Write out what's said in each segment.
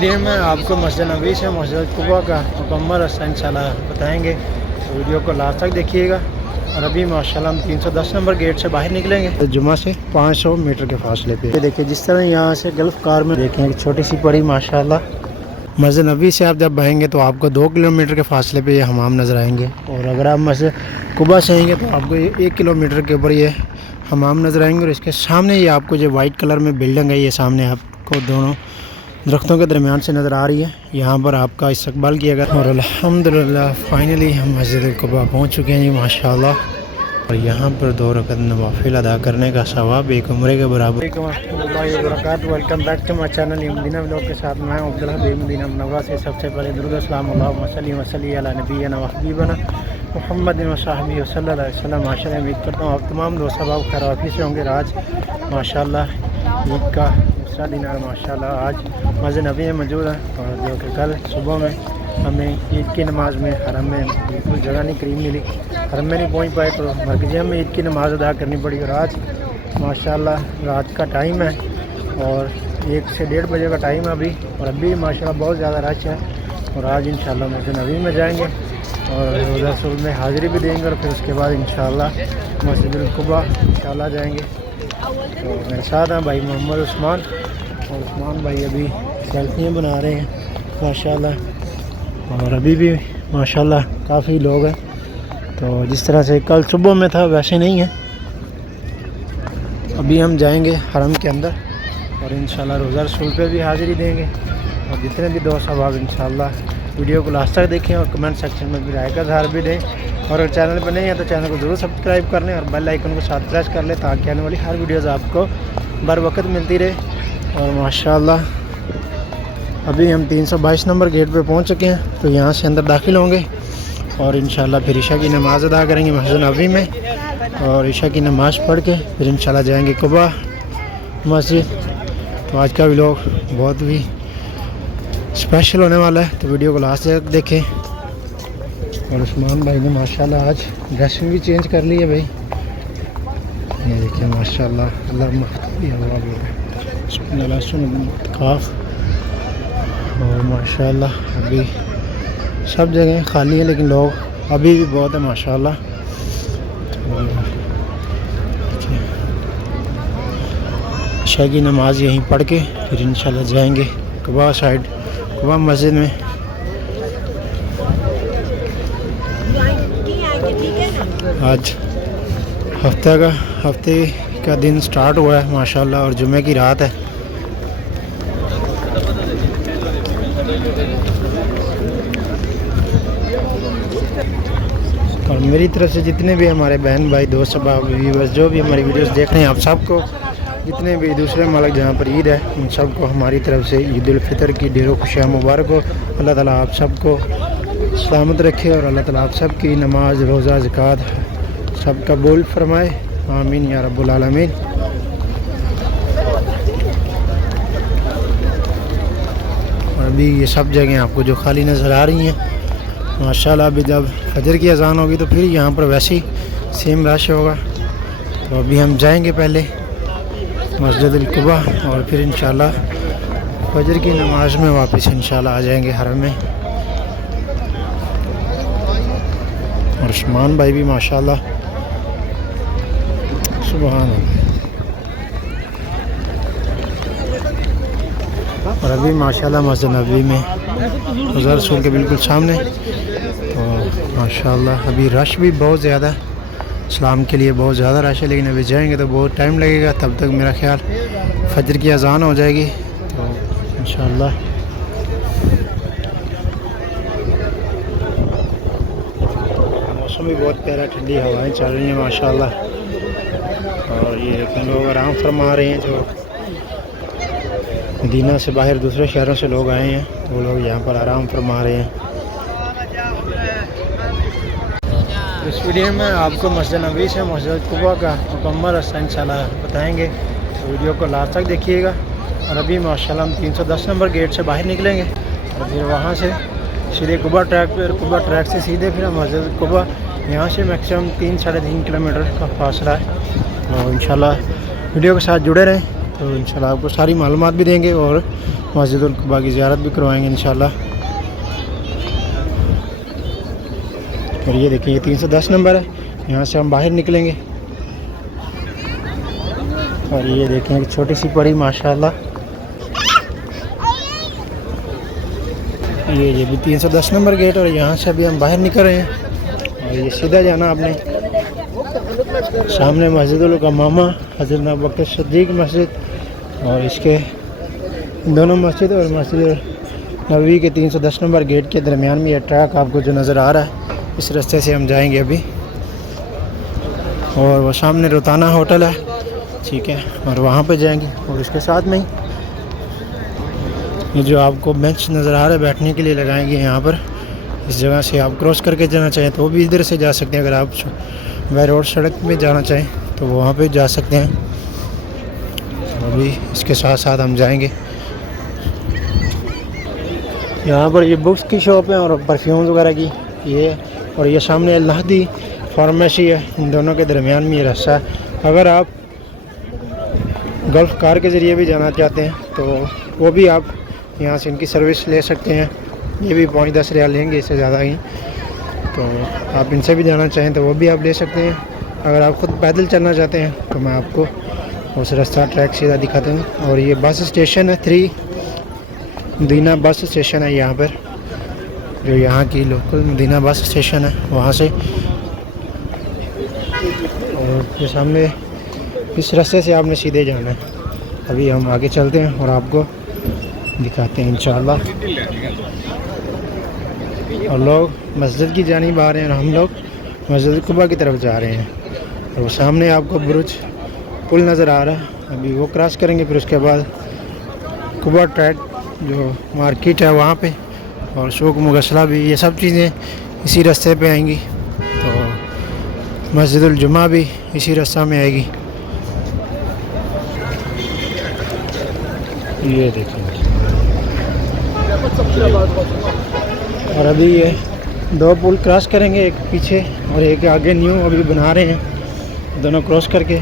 Video में आपको मस्जिद नबी से मस्जिद कुबा का मुकम्मल रास्ता इंशाल्लाह बताएंगे, तो वीडियो को लास्ट तक देखिएगा। और अभी माशाल्लाह हम 310 नंबर गेट से बाहर निकलेंगे, तो जुमा से 500 मीटर के फासले पे। देखिए जिस तरह यहाँ से गल्फ़ कार में देखें एक छोटी सी पड़ी माशाल्लाह। मस्जिद नबी से आप जब बहेंगे तो आपको 2 किलोमीटर के फासले पे ये हमाम नज़र आएंगे, और अगर आप मस्जिद कुबा से आएंगे तो आपको 1 किलोमीटर के ऊपर ये हमाम नज़र आएंगे। और इसके सामने ये आपको जो वाइट कलर में बिल्डिंग है, ये सामने आपको दोनों दरख्तों के दरमियान से नज़र आ रही है। यहाँ पर आपका इस्तकबाल किया गया। और अल्हम्दुलिल्लाह फाइनली हम मस्जिद कुबा पहुँच चुके हैं जी माशाल्लाह। और यहाँ पर 2 रकात नवाफिल अदा करने का सवाब एक उम्रे के बराबर। Welcome back to my channel Madina vlog के साथ मैं अब्दुल्ला मदीना मुनव्वरा से सबसे पहले दुरूद व सलाम वसल्ली अला नबीना व हबीबना मुहम्मद व सहाबी सल्लल्लाहु अलैहि वसल्लम। माशाल्लाह उम्मीद करता हूँ आप तमाम दोस्त साहब खैरियत से होंगे। आज माशाल्लाह ईद का दूसरा दिन है माशाल्लाह। आज मस्जिद नबी में मौजूद है, और जो कि कल सुबह में हमें ईद की नमाज़ में हरम में बिल्कुल जगह नहीं करीब मिली, हरम में नहीं पहुंच पाए, तो मरकज़िया में ईद की नमाज़ अदा करनी पड़ी। और आज माशाल्लाह रात का टाइम है और 1 से 1:30 बजे का टाइम है अभी, और अभी माशाल्लाह बहुत ज़्यादा रश है। और आज इंशाल्लाह मस्जिद नबी में जाएंगे और रोज़ा सुबह में हाज़िरी भी देंगे, और फिर उसके बाद इंशाल्लाह मस्जिद कुबा इंशाल्लाह जाएंगे। तो मेरे साथ हैं भाई मोहम्मद उस्मान, और उस्मान भाई अभी सेल्फियाँ बना रहे हैं माशाल्लाह। और अभी भी माशाल्लाह काफ़ी लोग हैं, तो जिस तरह से कल सुबह में था वैसे नहीं है। अभी हम जाएंगे हरम के अंदर और इंशाल्लाह रोज़ा रसूल पे भी हाज़िरी देंगे। और जितने भी दोस्त अहबाब इंशाल्लाह वीडियो को लास्ट तक देखें और कमेंट सेक्शन में भी राय का इज़हार भी दें। और अगर चैनल पर नहीं है तो चैनल को ज़रूर सब्सक्राइब कर लें और बेल आइकन को साथ प्रेस कर लें, ताकि आने वाली हर वीडियोज़ आपको बर वक्त मिलती रहे। और माशाल्लाह अभी हम 322 नंबर गेट पे पहुंच चुके हैं, तो यहाँ से अंदर दाखिल होंगे और इंशाल्लाह फिर ईशा की नमाज़ अदा करेंगे मस्जिद नबी में, और ईशा की नमाज़ पढ़ के फिर इंशाल्लाह जाएंगे कुबा मस्जिद। तो आज का व्लॉग बहुत भी स्पेशल होने वाला है, तो वीडियो को लास्ट तक देखें। और उस्मान भाई ने माशाल्लाह आज ड्रेसिंग भी चेंज कर ली है भाई, ये देखिए माशाल्लाह। अल्लाह काफ़। और माशाल्लाह अभी सब जगह खाली है, लेकिन लोग अभी भी बहुत है माशाल्लाह। ईशा की नमाज़ यहीं पढ़ के फिर इंशाल्लाह जाएंगे कुबा साइड, कुबा मस्जिद में। आज हफ्ते का दिन स्टार्ट हुआ है माशाल्लाह, और जुमे की रात है। और मेरी तरफ से जितने भी हमारे बहन भाई दोस्त व्यूअर्स जो भी हमारी वीडियोस देख रहे हैं, आप सबको, जितने भी दूसरे मुल्क जहाँ पर ईद है उन सबको हमारी तरफ से ईद उल फितर की ढेरों खुशियाँ मुबारक हो। अल्लाह ताला आप सबको सलामत रखे, और अल्लाह ताला आप सब की नमाज रोज़ा ज़कात सब कबूल फरमाए, आमीन या रब्बुल आलमीन। और अभी ये सब जगह आपको जो खाली नज़र आ रही हैं माशाल्लाह, अभी जब फजर की अज़ान होगी तो फिर यहाँ पर वैसे ही सेम रश होगा। तो अभी हम जाएंगे पहले मस्जिद कुबा, और फिर इंशाल्लाह फजर की नमाज में वापस इंशाल्लाह आ जाएंगे हरम में। और उस्मान भाई भी माशाल्लाह सुभान अल्लाह। और अभी माशाल्लाह मस्जिद नबी में रोज़ा रसूल के बिल्कुल सामने, तो माशाल्लाह अभी रश भी बहुत ज़्यादा इस्लाम के लिए बहुत ज़्यादा रश है, लेकिन अभी जाएंगे तो बहुत टाइम लगेगा, तब तक मेरा ख्याल फजर की अज़ान हो जाएगी। तो इंशाल्लाह मौसम भी बहुत प्यारा, ठंडी हवाएं चल रही हैं माशाल्लाह। और ये लोग आराम फरमा रहे हैं, जो मदीना से बाहर दूसरे शहरों से लोग आए हैं, वो लोग यहाँ पर आराम फरमा रहे हैं। इस वीडियो में आपको मस्जिद नबी से मस्जिद कुबा का मुकम्मल रास्ता इंशाल्लाह बताएंगे, तो वीडियो को लास्ट तक देखिएगा। और अभी माशाल्लाह हम 310 नंबर गेट से बाहर निकलेंगे, और फिर वहाँ से सीधे कुबा ट्रैक पर, कुबा ट्रैक से सीधे फिर मस्जिद कुबा। यहाँ से मैक्सिमम 3-3.5 किलोमीटर का फासला है। तो इंशाल्लाह वीडियो के साथ जुड़े रहें, तो इंशाल्लाह आपको सारी मालूमात भी देंगे और मस्जिदुल कुबा की ज़ियारत भी करवाएंगे इंशाल्लाह। और ये देखिए ये 310 नंबर है, यहाँ से हम बाहर निकलेंगे। और ये देखें एक छोटी सी परी माशाल्लाह, ये भी 310 नंबर गेट। और यहाँ से अभी हम बाहर निकल रहे हैं और ये सीधा जाना आपने सामने मस्जिदुल मामा हज़रत अबू बकर सिद्दीक़ मस्जिद, और इसके दोनों मस्जिद और मस्जिद नबवी के 310 नंबर गेट के दरमियान में ये ट्रैक आपको जो नज़र आ रहा है, इस रास्ते से हम जाएंगे अभी। और वो सामने रोताना होटल है, ठीक है, और वहाँ पे जाएंगे। और इसके साथ में ही ये जो आपको बेंच नज़र आ रहा है बैठने के लिए लगाएंगे यहाँ पर, इस जगह से आप क्रॉस करके जाना चाहें तो वो भी इधर से जा सकते हैं। अगर आप बाई रोड सड़क में जाना चाहें तो वहाँ पे जा सकते हैं। अभी इसके साथ साथ हम जाएंगे यहाँ पर, ये बुक्स की शॉप है और परफ्यूम्स वगैरह की ये। और ये सामने अल-नहदी फार्मेसी है, इन दोनों के दरमियान में ये रास्ता है। अगर आप गल्फ़ कार के ज़रिए भी जाना चाहते हैं तो वो भी आप यहाँ से इनकी सर्विस ले सकते हैं। ये भी 5-10 रियाल लेंगे, इससे ज़्यादा ही। तो आप इनसे भी जाना चाहें तो वो भी आप ले सकते हैं। अगर आप ख़ुद पैदल चलना चाहते हैं तो मैं आपको उस रास्ता ट्रैक सीधा दिखाता हूँ। और ये बस स्टेशन है, 3 मदीना बस स्टेशन है यहाँ पर, जो यहाँ की लोकल मदीना बस स्टेशन है वहाँ से। और ये सामने इस रास्ते से आपने सीधे जाना है। अभी हम आगे चलते हैं और आपको दिखाते हैं इंशाल्लाह। और लोग मस्जिद की जानिब आ रहे हैं और हम लोग मस्जिद कुबा की तरफ जा रहे हैं। और वो सामने आपको बुरुज पुल नज़र आ रहा है, अभी वो क्रॉस करेंगे। फिर उसके बाद कुबा ट्रैक जो मार्केट है वहाँ पे, और शौक मुगसला भी, ये सब चीज़ें इसी रास्ते पे आएंगी। तो मस्जिदुल जुमा भी इसी रास्ता में आएगी। ये देखिए, और अभी ये 2 पुल क्रॉस करेंगे, एक पीछे और एक आगे न्यू अभी बना रहे हैं, दोनों क्रॉस करके।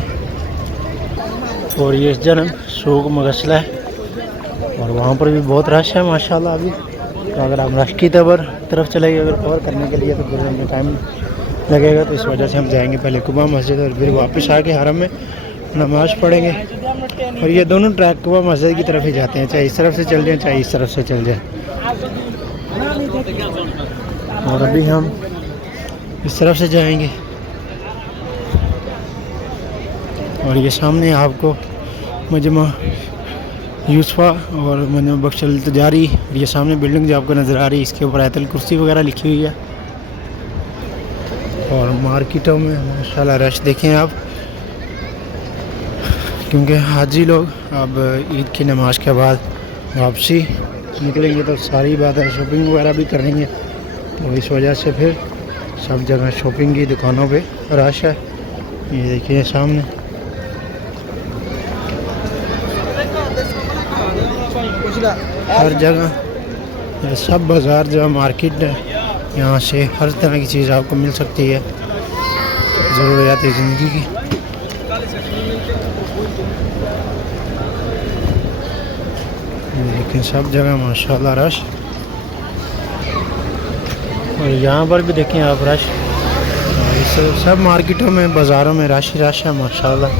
और ये जन्म शौक मुगसला है और वहाँ पर भी बहुत रश है माशाल्लाह अभी। तो अगर आप रश की तरफ चले गए अगर कवर करने के लिए तो फिर हमें टाइम लगेगा। तो इस वजह से हम जाएंगे पहले कुबा मस्जिद और फिर वापस आके हरम में नमाज़ पढ़ेंगे। और ये दोनों ट्रैक कुबा मस्जिद की तरफ ही जाते हैं, चाहे इस तरफ से चल जाएँ चाहे इस तरफ से चल जाए। और अभी हम इस तरफ से जाएंगे। और ये सामने आपको मजमा यूसुफ़ा और मजमा बख्शल तजारी, ये सामने बिल्डिंग जो आपको नज़र आ रही है इसके ऊपर आयतुल कुर्सी वगैरह लिखी हुई है। और मार्केटों में माशाल्लाह रश देखें आप, क्योंकि हाजी लोग अब ईद की नमाज के बाद वापसी निकलेंगे तो सारी बात है शॉपिंग वगैरह भी करनी है। तो इस वजह से फिर सब जगह शॉपिंग की दुकानों पे रश है। ये देखिए सामने हर जगह सब बाज़ार जो मार्केट है, यहाँ से हर तरह की चीज़ आपको मिल सकती है ज़रूरियात ज़िंदगी की। लेकिन सब जगह माशाल्लाह रश। और यहाँ पर भी देखें आप रश, इस सब मार्केटों में बाज़ारों में रश ही रश है माशाल्लाह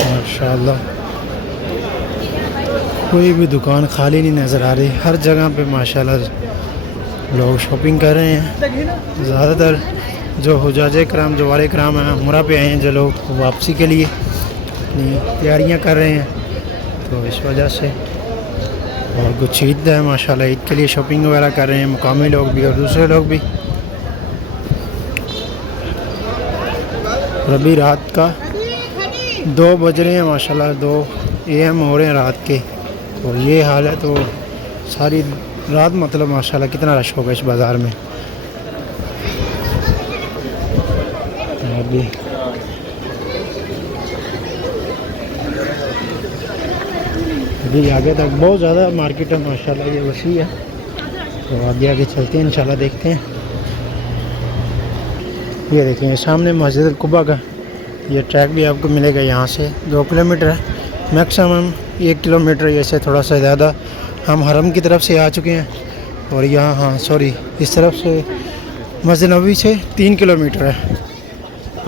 माशाल्लाह। कोई भी दुकान खाली नहीं नज़र आ रही, हर जगह पे माशाल्लाह लोग शॉपिंग कर रहे हैं। ज़्यादातर जो हुजाजे कराम जो वाले कराम हैं उम्रा पे आए हैं, जो लोग वापसी के लिए अपनी तैयारियां कर रहे हैं, तो इस वजह से। और कुछ ईद है माशाल्लाह, ईद के लिए शॉपिंग वगैरह कर रहे हैं मुकामी लोग भी और दूसरे लोग भी। और अभी रात का 2 बज रहे हैं माशाल्लाह, 2 AM हो रहे हैं रात के। और ये हाल है तो सारी रात मतलब माशाल्लाह कितना रश होगा इस बाज़ार में। अभी आगे तक बहुत ज़्यादा मार्केट है माशाल्लाह, ये वसी है। तो आगे आगे चलते हैं इंशाल्लाह, देखते हैं। ये देखें सामने मस्जिद कुबा का ये ट्रैक भी आपको मिलेगा, यहाँ से 2 किलोमीटर है मैक्सिमम 1 किलोमीटर ऐसे थोड़ा सा ज़्यादा हम हरम की तरफ से आ चुके हैं। और यहाँ हाँ सॉरी इस तरफ से मस्जिद नबवी से 3 किलोमीटर है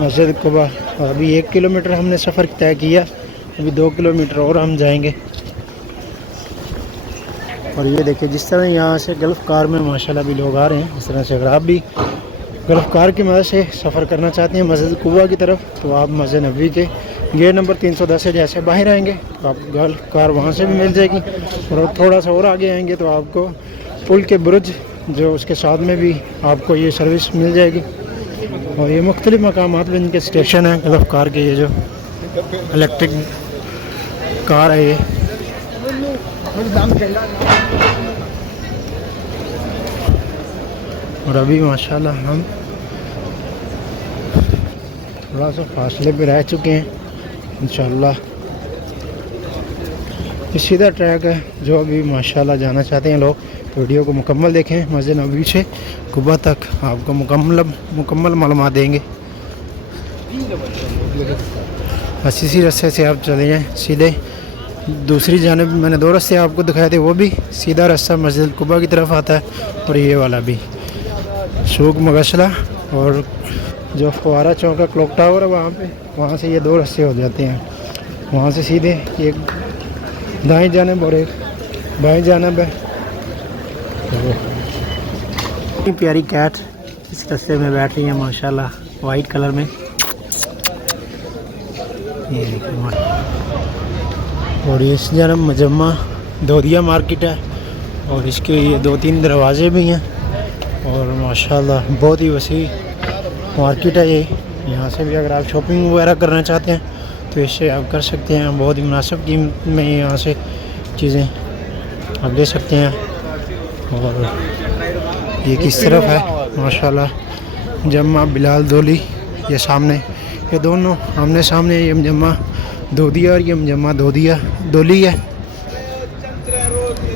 मस्जिद कुबा। और अभी 1 किलोमीटर हमने सफ़र तय किया, अभी 2 किलोमीटर और हम जाएंगे। और ये देखिए जिस तरह यहाँ से गल्फ़ कार में माशाल्लाह भी लोग आ रहे हैं, इस तरह से अगर आप भी गल्फ़ कार की मदद से सफ़र करना चाहते हैं मस्जिद कुबा की तरफ, तो आप मस्जिद नबवी के गेट नंबर 310 से जैसे बाहर आएंगे तो आप गल्फ़ कार वहाँ से भी मिल जाएगी। और थोड़ा सा और आगे आएंगे तो आपको पुल के बुर्ज जो उसके साथ में भी आपको ये सर्विस मिल जाएगी। और ये मुख्तलिफ़ मकामात में इनके स्टेशन हैं गल्फ़ कार के, ये जो इलेक्ट्रिक कार है ये। और अभी माशाल्लाह हम थोड़ा सा फासले पे रह चुके हैं। इंशाल्लाह ये सीधा ट्रैक है, जो अभी माशाल्लाह जाना चाहते हैं लोग तो वीडियो को मुकम्मल देखें। मस्जिद नबवी से कुबा तक आपको मुकम्मल मालूमात देंगे। बस इसी रास्ते से आप चले जाएँ सीधे। दूसरी जानब मैंने 2 रास्ते आपको दिखाए थे, वो भी सीधा रास्ता मस्जिद कुबा की तरफ आता है। और ये वाला भी सूक मगसला और जो फवारा चौक का क्लॉक टावर है वहाँ से ये 2 रास्ते हो जाते हैं। वहाँ से सीधे एक दाएं जानब और एक बाएं जानब है। तो प्यारी कैट इस रास्ते में बैठ रही है माशाल्लाह वाइट कलर में। और इस जानब मजम्मा दोदिया मार्केट है और इसके ये 2-3 दरवाज़े भी हैं। और माशाल्लाह बहुत ही वसी मार्केट है ये। यहाँ से भी अगर आप शॉपिंग वगैरह करना चाहते हैं तो इससे आप कर सकते हैं। बहुत ही मुनासिब कीमत में यहाँ से चीज़ें आप ले सकते हैं। और ये किस तरफ है माशाल्लाह जम्मा बिलाल दोली, ये सामने, ये दोनों आमने सामने। ये जम्मा दोदिया और ये जम्मा दोली है।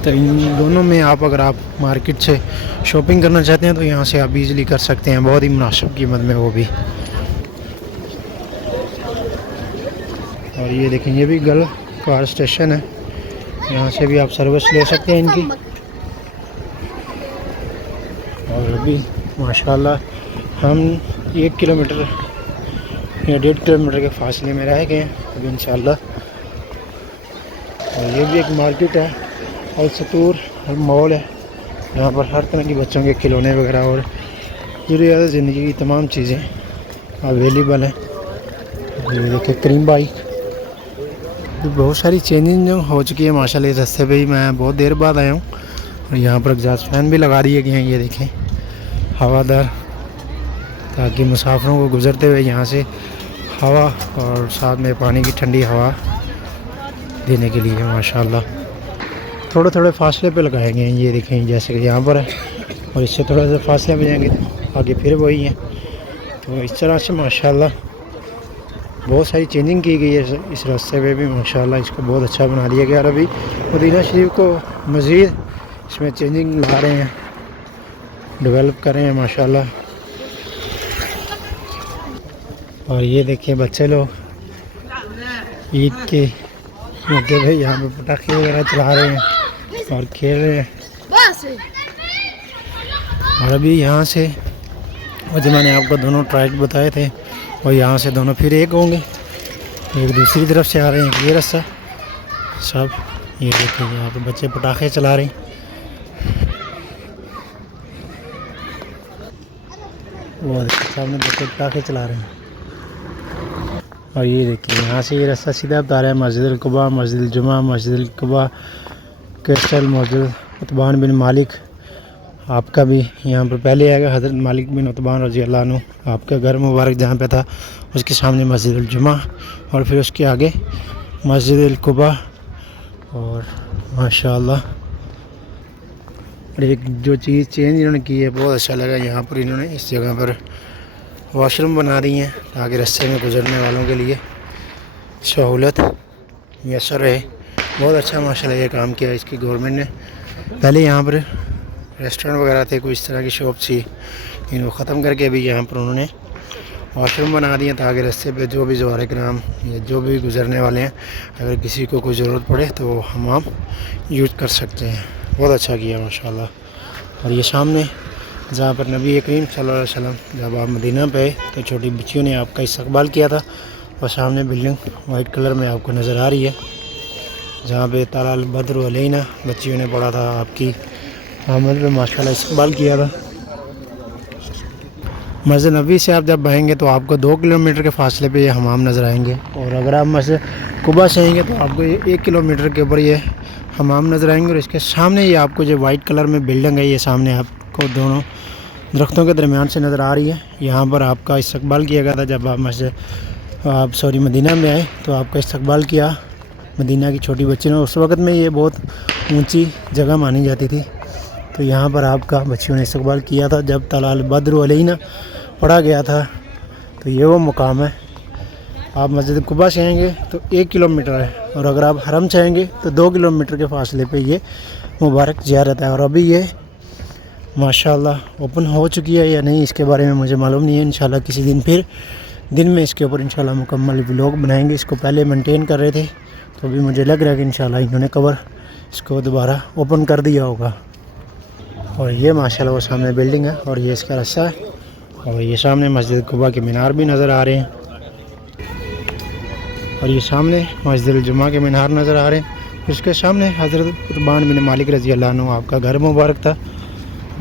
तो इन दोनों में आप अगर आप मार्केट से शॉपिंग करना चाहते हैं तो यहाँ से आप इजीली कर सकते हैं, बहुत ही मुनासिब कीमत में वो भी। और ये देखें ये भी गल कार स्टेशन है, यहाँ से भी आप सर्विस ले सकते हैं इनकी। और अभी माशाल्लाह हम 1 किलोमीटर या 1.5 किलोमीटर के फासले में रह गए हैं अभी इंशाल्लाह। और ये भी एक मार्केट है, अल सतूर मॉल है, यहाँ पर हर तरह की बच्चों के खिलौने वगैरह और ज़रूरियात ज़िंदगी की तमाम चीज़ें अवेलेबल हैं। ये देखिए करीम भाई, बहुत सारी चेंजिंग हो चुकी है माशाल्लाह। इस रास्ते पे ही मैं बहुत देर बाद आया हूँ। और यहाँ पर एग्जॉस्ट फैन भी लगा दिए गए हैं, ये देखें हवादार, ताकि मुसाफिरों को गुज़रते हुए यहाँ से हवा और साथ में पानी की ठंडी हवा देने के लिए माशाल्लाह थोड़े फासले पे लगाए गए हैं। ये देखें जैसे कि यहाँ पर है और इससे थोड़ा सा फासले में जाएंगे तो आगे फिर वही है। तो इस तरह से माशाल्लाह बहुत सारी चेंजिंग की गई है इस रास्ते पे भी माशाल्लाह। इसको बहुत अच्छा बना दिया गया। और अभी मदीना शरीफ को मज़ीद इसमें चेंजिंग ला रहे हैं, डेवलप कर रहे हैं माशाल्लाह। और ये देखिए बच्चे लोग ईद के मौके पे यहाँ पे पटाखे वगैरह चला रहे हैं और खेल रहे हैं। और अभी यहाँ से और जो मैंने आपको दोनों ट्रैक बताए थे और यहाँ से दोनों फिर एक होंगे, एक दूसरी तरफ से आ रहे हैं। ये रास्ता सब ये देखिए यहाँ पे बच्चे पटाखे चला रहे हैं। वो सामने बच्चे पटाखे चला रहे हैं। और ये देखिए यहाँ से ये रास्ता सीधा बता रहा है मस्जिद कुबा, मस्जिद जुमा, मस्जिद कुबा, क्रिस्टल, मस्जिद उतबान बिन मालिक। आपका भी यहाँ पर पहले आएगा हज़रत मालिक बिन उतबान रज़ी अल्लाह अन्हु, आपका घर मुबारक जहाँ पे था उसके सामने मस्जिद जुमा और फिर उसके आगे मस्जिद कुबा। और माशाल्लाह और एक जो चीज़ चेंज इन्होंने की है बहुत अच्छा लगा। यहाँ पर इन्होंने इस जगह पर वॉशरूम बना दी हैं ताकि रास्ते में गुजरने वालों के लिए सहूलत मैसर रहे। बहुत अच्छा माशाल्लाह ये काम किया इसकी गवर्नमेंट ने। पहले यहाँ पर रेस्टोरेंट वगैरह थे, कोई इस तरह की शॉप थी, इनको ख़त्म करके अभी यहाँ पर उन्होंने वॉशरूम बना दिए ताकि रास्ते पे जो भी ज़वारे कराम या जो भी गुज़रने वाले हैं अगर किसी को कोई ज़रूरत पड़े तो वो हमाम यूज़ कर सकते हैं। बहुत अच्छा किया माशाल्लाह। और ये सामने जहाँ पर नबी करीम सल्लल्लाहु अलैहि वसल्लम जब आप मदीना पे आए तो छोटी बच्चियों ने आपका इस्तकबाल किया था। और सामने बिल्डिंग वाइट कलर में आपको नज़र आ रही है जहाँ पे ताला अल बद्र अलैना बच्चियों ने पढ़ा था, आपकी आमद में माशाल्लाह इस्तकबाल किया था। मस्जिद नबी से आप जब बहेंगे तो आपको 2 किलोमीटर के फासले पे ये हमाम नज़र आएंगे। और अगर आप मस्जिद कुबा से आएंगे तो आपको ये 1 किलोमीटर के ऊपर ये हमाम नज़र आएंगे। और इसके सामने ये आपको जो वाइट कलर में बिल्डिंग है ये सामने आपको दोनों दरख्तों के दरमियान से नज़र आ रही है। यहाँ पर आपका इस्तकबाल किया गया था जब आप मदीना में आए तो आपका इस्तकबाल किया मदीना की छोटी बच्ची ने। उस वक़्त में ये बहुत ऊँची जगह मानी जाती थी तो यहाँ पर आपका बच्चियों ने इस्तकबाल किया था जब ताला अल बद्र अलैना पढ़ा गया था। तो ये वो मुकाम है। आप मस्जिद कुबा से आएँगे तो 1 किलोमीटर है और अगर आप हरम से आएँगे तो 2 किलोमीटर के फासले पे ये मुबारक ज़ियारत है। और अभी ये माशाल्लाह ओपन हो चुकी है या नहीं इसके बारे में मुझे मालूम नहीं है। इंशाल्लाह किसी दिन फिर दिन में इसके ऊपर इंशाल्लाह मुकम्मल व्लॉग बनाएंगे। इसको पहले मेंटेन कर रहे थे तो अभी मुझे लग रहा है कि इंशाल्लाह इन्होंने कवर इसको दोबारा ओपन कर दिया होगा। और ये माशाल्लाह वो सामने बिल्डिंग है और ये इसका रास्ता है। और ये सामने मस्जिद कुबा के मीनार भी नज़र आ रहे हैं और ये सामने मस्जिद जुमा के मीनार नज़र आ रहे हैं। इसके सामने हज़रत कुतबान बिन मालिक रज़ी अल्लाह अन्हु आपका घर मुबारक था।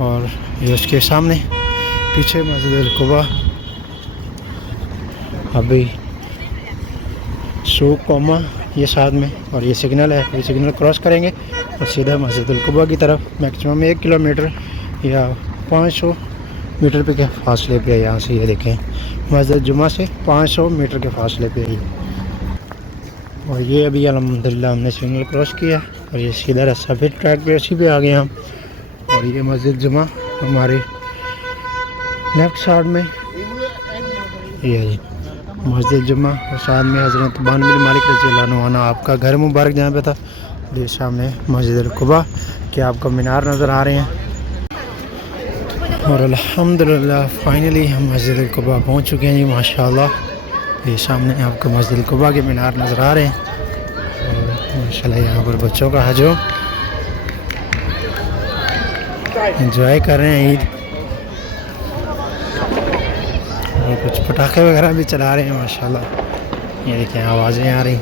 और ये उसके सामने पीछे मस्जिद कुबा अभी सूक कौमा ये साथ में। और ये सिग्नल है, ये सिग्नल क्रॉस करेंगे और सीधा मस्जिद कुबा की तरफ मैक्सिमम 1 किलोमीटर या 500 मीटर पे के फासले पे है। यहाँ से ये देखें मस्जिद जुमा से 500 मीटर के फासले पे है। और ये अभी अल्हम्दुलिल्लाह हमने सिग्नल क्रॉस किया और ये सीधा रास्ता फिर ट्रैक पे उसी पे आ गए हम। और ये मस्जिद जुमा हमारे लेफ़्ट साइड में ये जी मस्जिद जुमा और साथ में हज़रत कुतबान बिन मालिक रज़ी अल्लाह अन्हु आपका घर मुबारक जहाँ पे था। ये सामने मस्जिद कुबा के आपको मीनार नज़र आ रहे हैं। और अल्हम्दुलिल्लाह फाइनली हम मस्जिद कुबा पहुँच चुके हैं जी माशाल्लाह। ये सामने आपको मस्जिद कुबा के मीनार नज़र आ रहे हैं। और माशाल्लाह यहाँ पर बच्चों का हजूम एंजॉय कर रहे हैं ईद और कुछ पटाखे वगैरह भी चला रहे हैं माशाल्लाह। ये देखिए आवाज़ें आ रही।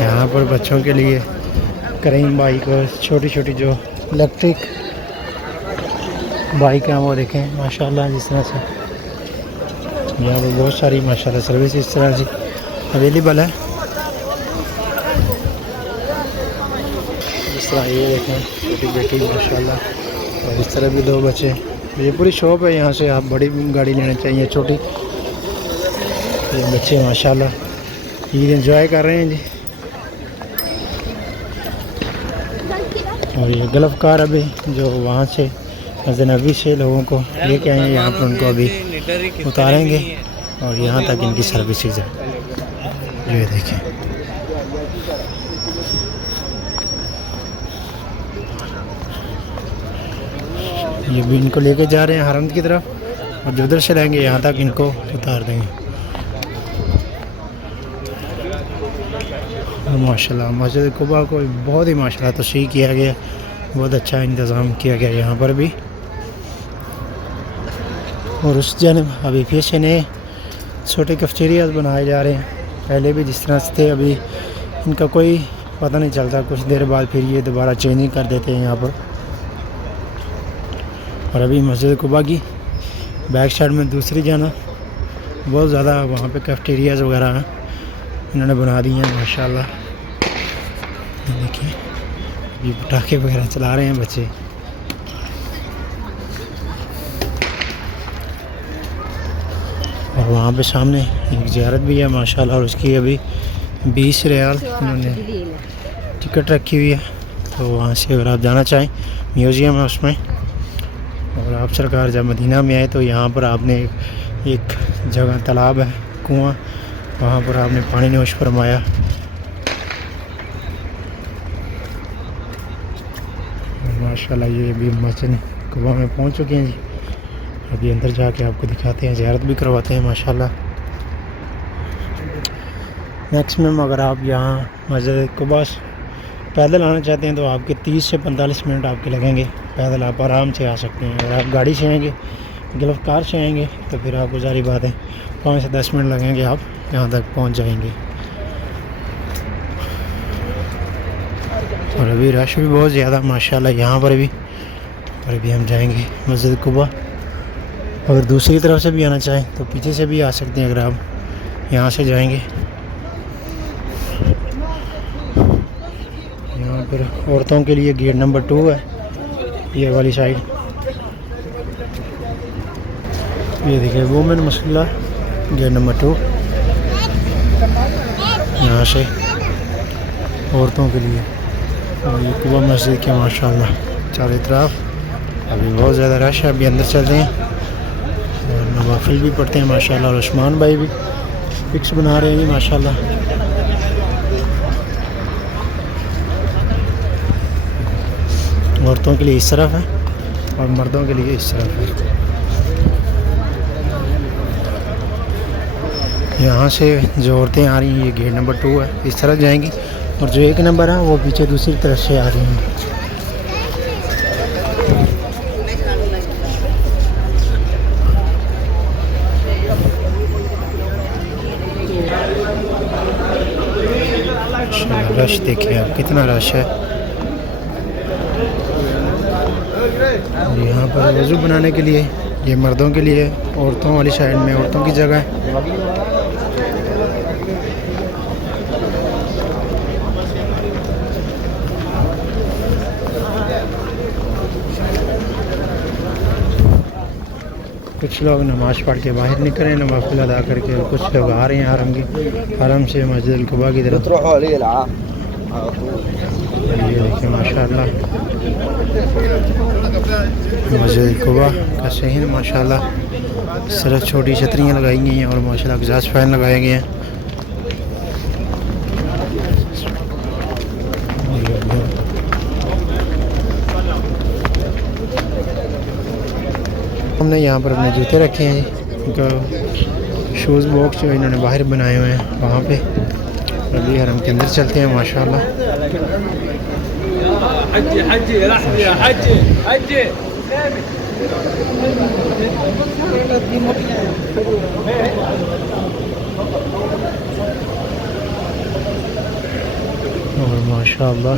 यहाँ पर बच्चों के लिए करीम बाइक और छोटी छोटी जो इलेक्ट्रिक बाइक हैं वो देखें माशाल्लाह। जिस तरह से यहाँ पर बहुत सारी माशाल्लाह सर्विस इस तरह से अवेलेबल है। इस तरह ये देखें छोटी बेटी माशाल्लाह और इस तरह भी 2 बच्चे। ये पूरी शॉप है। यहाँ से आप बड़ी गाड़ी लेना चाहिए छोटी। ये बच्चे माशाल्लाह ईद एंजॉय कर रहे हैं जी। और ये गल्फ़ कार अभी जो वहाँ से मस्जिद नबी से लोगों को लेके आएंगे यहाँ पर उनको अभी उतारेंगे और यहाँ तक इनकी सर्विसेज है। ये देखें ये भी इनको लेके जा रहे हैं हरम की तरफ और जो उधर से लाएंगे यहाँ तक इनको उतार देंगे। माशाल्लाह मस्जिद कुबा को बहुत ही माशाल्लाह तस्वीर किया गया, बहुत अच्छा इंतज़ाम किया गया यहाँ पर भी। और उस जानब अभी फिर से नए छोटे कैफेटेरियाज़ बनाए जा रहे हैं। पहले भी जिस तरह से थे अभी इनका कोई पता नहीं चलता, कुछ देर बाद फिर ये दोबारा चेंजिंग कर देते हैं यहाँ पर। और अभी मस्जिद कुबा की बैक साइड में दूसरी जानब बहुत ज़्यादा वहाँ पे कैफेटेरियाज़ वगैरह हैं इन्होंने बना दी हैं माशाल्लाह। देखिए अभी पटाखे वगैरह चला रहे हैं बच्चे। और वहाँ पे सामने एक ज़ियारत भी है माशाल्लाह और उसकी अभी 20 रियाल उन्होंने टिकट रखी हुई है। तो वहाँ से अगर आप जाना चाहें म्यूज़ियम है उसमें। और आप सरकार जब मदीना में आए तो यहाँ पर आपने एक जगह तालाब है कुआं, वहाँ पर आपने पानी नोश फरमाया। माशाल्लाह ये अभी मस्जिद कुबा में पहुंच चुके हैं जी। अभी अंदर जाके आपको दिखाते हैं, ज़ियारत भी करवाते हैं माशाल्लाह। मैक्सिमम अगर आप यहाँ मस्जिद कुबा पैदल आना चाहते हैं तो आपके 30 से 45 मिनट आपके लगेंगे। पैदल आप आराम से आ सकते हैं। अगर आप गाड़ी से आएँगे, गल्फ कार से आएँगे तो फिर आपको सारी बात है 5 से 10 मिनट लगेंगे, आप यहाँ तक पहुँच जाएंगे। और अभी रश भी बहुत ज़्यादा माशाल्लाह यहाँ पर भी। और अभी हम जाएंगे मस्जिद कुबा। अगर दूसरी तरफ से भी आना चाहें तो पीछे से भी आ सकते हैं, अगर आप यहाँ से जाएंगे। यहाँ पर औरतों के लिए गेट नंबर 2 है, ये वाली साइड। ये देखिए वुमेन मसला गेट नंबर 2, यहाँ से औरतों के लिए। और ये कुबा मस्जिद के माशाल्लाह चारों तरफ अभी बहुत ज़्यादा रश है। अभी अंदर चलते हैं और नवाफिल भी पढ़ते हैं माशाल्लाह। और उस्मान भाई भी पिक्स बना रहे हैं जी माशाल्लाह। औरतों के लिए इस तरफ है और मर्दों के लिए इस तरफ है। यहाँ से जो औरतें आ रही हैं ये गेट नंबर 2 है, इस तरफ जाएंगी। और जो 1 नंबर है वो पीछे दूसरी तरफ से आ रही हैं। रश देखिए आप कितना रश है। और यहाँ पर वज़ू बनाने के लिए ये मर्दों के लिए, औरतों वाली साइड में औरतों की जगह है। कुछ लोग नमाज़ पढ़ के बाहर निकल रहे हैं नवाफिल अदा करके, और कुछ लोग आ रहे हैं हरम से मस्जिद कुबा की तरफ। ये देखिए माशाल्लाह मस्जिद कुबा का शहर माशाल्लाह। सिर्फ छोटी छतरियाँ लगाई गई हैं और माशाल्लाह एग्जॉस्ट फैन लगाए गए हैं। हमने यहाँ पर अपने जूते रखे हैं, उनका शूज़ बॉक्स जो इन्होंने बाहर बनाए हुए हैं वहाँ पे। अभी हरम के अंदर चलते हैं माशाल्लाह। और माशाल्लाह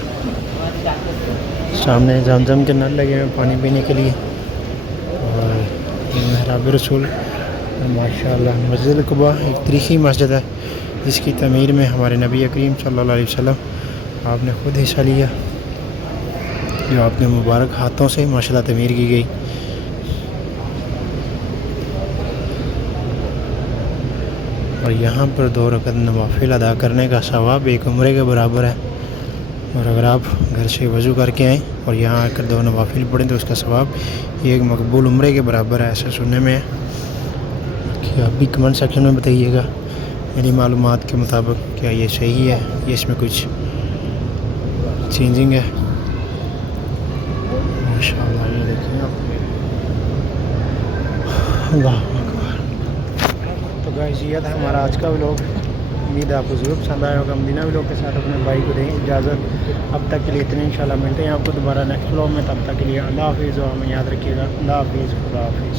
सामने जमजम के नल लगे हुए हैं पानी पीने के लिए। और महराब रसूल माशाल्लाह। मस्जिद कुबा एक तारीख़ी मस्जिद है जिसकी तमीर में हमारे नबी करीम सल्लल्लाहु अलैहि वसल्लम आपने ख़ुद हिस्सा लिया, जो आपने मुबारक हाथों से माशाल्लाह तमीर की गई। और यहाँ पर 2 रकात नवाफिल अदा करने का सवाब एक उम्रे के बराबर है। और अगर आप घर से वज़ू करके आएँ और यहाँ आकर 2 नवाफिल पढ़ें तो उसका सवाब एक मकबूल उम्रे के बराबर है, ऐसा सुनने में है। कि आप भी कमेंट सेक्शन में बताइएगा मेरी मालूमात के मुताबिक क्या ये सही है या इसमें कुछ चेंजिंग है। माशाल्लाह ये देखिए आप। अल्लाह अकबर। तो गाइस ये था हमारा आज का व्लॉग। उम्मीद है आपको ज़रूर पसंद आया होगा। मदीना व्लॉग के साथ अपने भाई को दें इजाज़त। अब तक के लिए इतने, इंशाल्लाह मिलते हैं आपको दोबारा नेक्स्ट व्लॉग में। तब तक के लिए अल्लाह हाफ़िज़। और हमें याद रखिएगा। अल्लाह हाफ़िज़, खुदा हाफ़िज़।